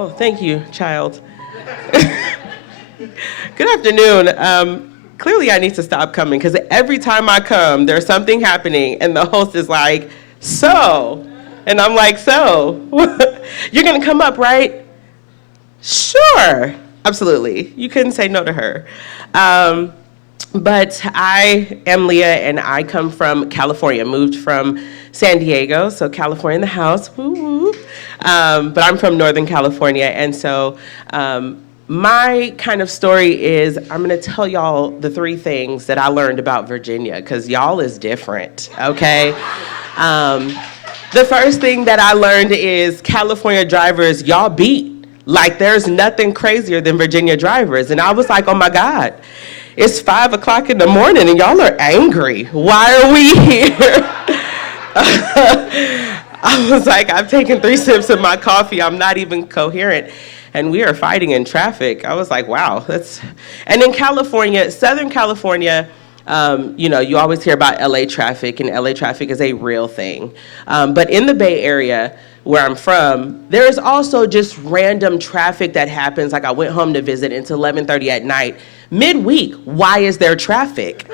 Oh, thank you, child. Good afternoon. Clearly, I need to stop coming because every time I come, there's something happening, and the host is like, "So," and I'm like, "So, you're gonna come up, right?" Sure, absolutely. You couldn't say no to her. But I am Leah, and I come from California. Moved from San Diego, so California in the house. Woo woo. But I'm from Northern California, and so my kind of story is I'm going to tell y'all the three things that I learned about Virginia, because y'all is different. Okay. The first thing that I learned is California drivers, y'all beat. Like, there's nothing crazier than Virginia drivers. And I was like, oh my God, it's 5 o'clock in the morning and y'all are angry. Why are we here? I was like, I've taken 3 sips of my coffee. I'm not even coherent. And we are fighting in traffic. I was like, wow, and in California, Southern California, you always hear about LA traffic, and LA traffic is a real thing. But in the Bay Area, where I'm from, there is also just random traffic that happens. Like, I went home to visit, and it's 11:30 at night, midweek. Why is there traffic?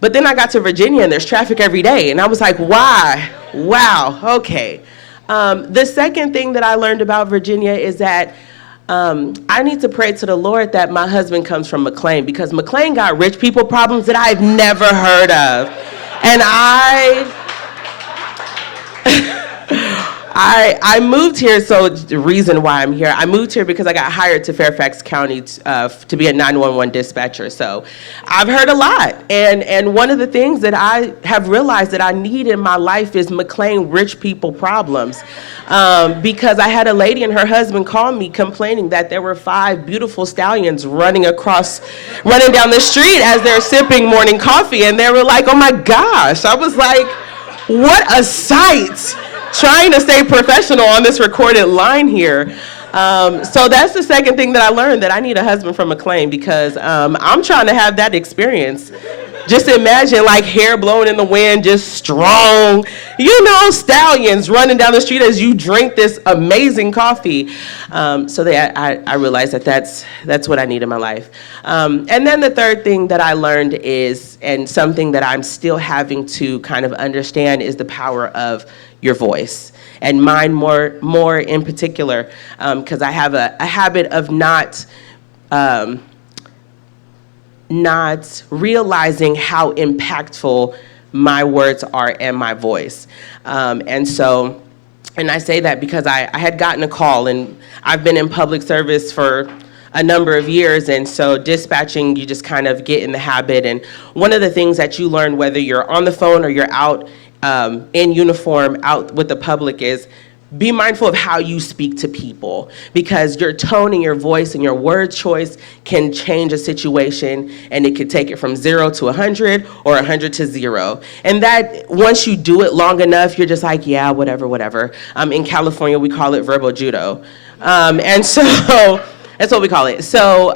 But then I got to Virginia, and there's traffic every day. And I was like, why? Wow, okay. The second thing that I learned about Virginia is that I need to pray to the Lord that my husband comes from McLean, because McLean got rich people problems that I've never heard of. And I moved here, so the reason why I'm here, I moved here because I got hired to Fairfax County to be a 911 dispatcher. So I've heard a lot. And one of the things that I have realized that I need in my life is McLean rich people problems. Because I had a lady and her husband call me complaining that there were 5 beautiful stallions running down the street as they're sipping morning coffee. And they were like, oh my gosh. I was like, what a sight. Trying to stay professional on this recorded line here. So that's the second thing that I learned, that I need a husband from McLean, because I'm trying to have that experience. Just imagine, like, hair blowing in the wind, just strong, stallions running down the street as you drink this amazing coffee. So I realized that that's what I need in my life. And then the third thing that I learned is, and something that I'm still having to kind of understand, is the power of your voice, and mine more in particular, because I have a habit of not realizing how impactful my words are and my voice. And I say that because I had gotten a call, and I've been in public service for a number of years, and so dispatching, you just kind of get in the habit. And one of the things that you learn, whether you're on the phone or you're out in uniform, out with the public, is be mindful of how you speak to people, because your tone and your voice and your word choice can change a situation, and it could take it from 0 to 100 or 100 to 0. And that, once you do it long enough, you're just like, yeah, whatever. In California, we call it verbal judo. And so that's what we call it. So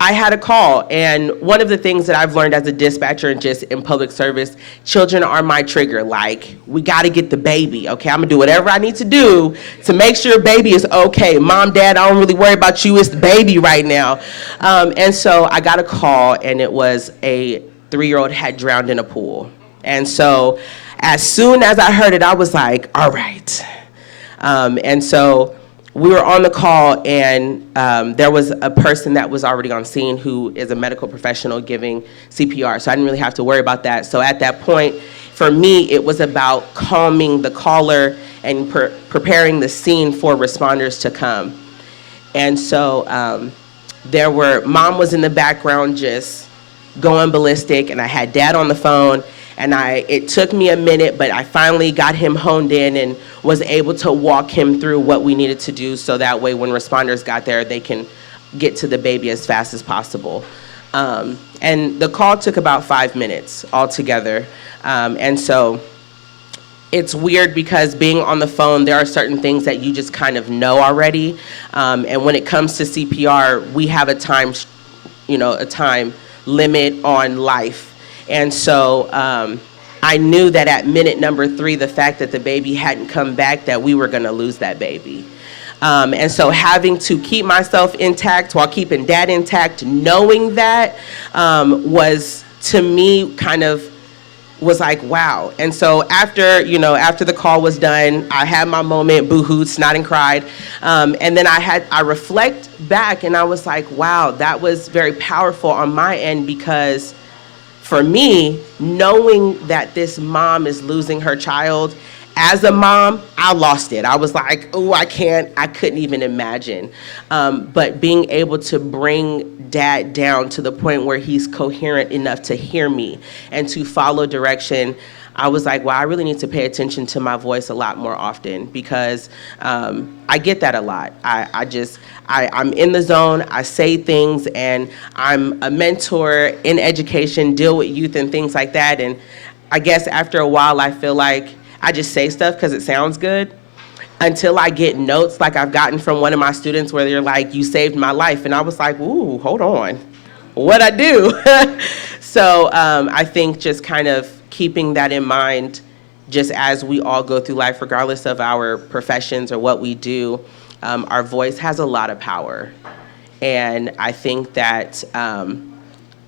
I had a call, and one of the things that I've learned as a dispatcher and just in public service, children are my trigger. Like, we got to get the baby, okay? I'm going to do whatever I need to do to make sure baby is okay. Mom, Dad, I don't really worry about you. It's the baby right now. And so I got a call, and it was a 3-year-old had drowned in a pool. And so as soon as I heard it, I was like, all right. And so we were on the call, and there was a person that was already on scene who is a medical professional giving CPR, so I didn't really have to worry about that. So at that point, for me, it was about calming the caller and preparing the scene for responders to come. And so Mom was in the background just going ballistic, and I had Dad on the phone. And it took me a minute, but I finally got him honed in and was able to walk him through what we needed to do, so that way when responders got there, they can get to the baby as fast as possible. And the call took about 5 minutes altogether. And so it's weird, because being on the phone, there are certain things that you just kind of know already. And when it comes to CPR, we have a time limit on life. And so I knew that at minute number 3, the fact that the baby hadn't come back, that we were going to lose that baby. And so having to keep myself intact while keeping dad intact, knowing that was, to me, kind of was like, wow. And so after, after the call was done, I had my moment, boo-hooed, snot and cried. And then I reflect back and I was like, wow, that was very powerful on my end, because for me, knowing that this mom is losing her child, as a mom, I lost it. I was like, oh, I couldn't even imagine. But being able to bring dad down to the point where he's coherent enough to hear me and to follow direction, I was like, wow, I really need to pay attention to my voice a lot more often, because I get that a lot. I'm in the zone, I say things, and I'm a mentor in education, deal with youth and things like that. And I guess after a while, I feel like I just say stuff because it sounds good, until I get notes like I've gotten from one of my students where they're like, you saved my life. And I was like, ooh, hold on, what'd I do? So I think just kind of keeping that in mind, just as we all go through life, regardless of our professions or what we do, our voice has a lot of power. And I think that,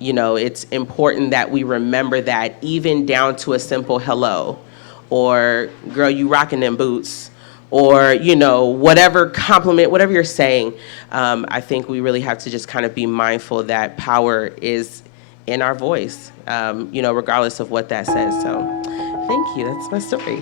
it's important that we remember that, even down to a simple hello, or girl, you rocking them boots, or, whatever compliment, whatever you're saying. I think we really have to just kind of be mindful that power is in our voice, regardless of what that says. So thank you. That's my story.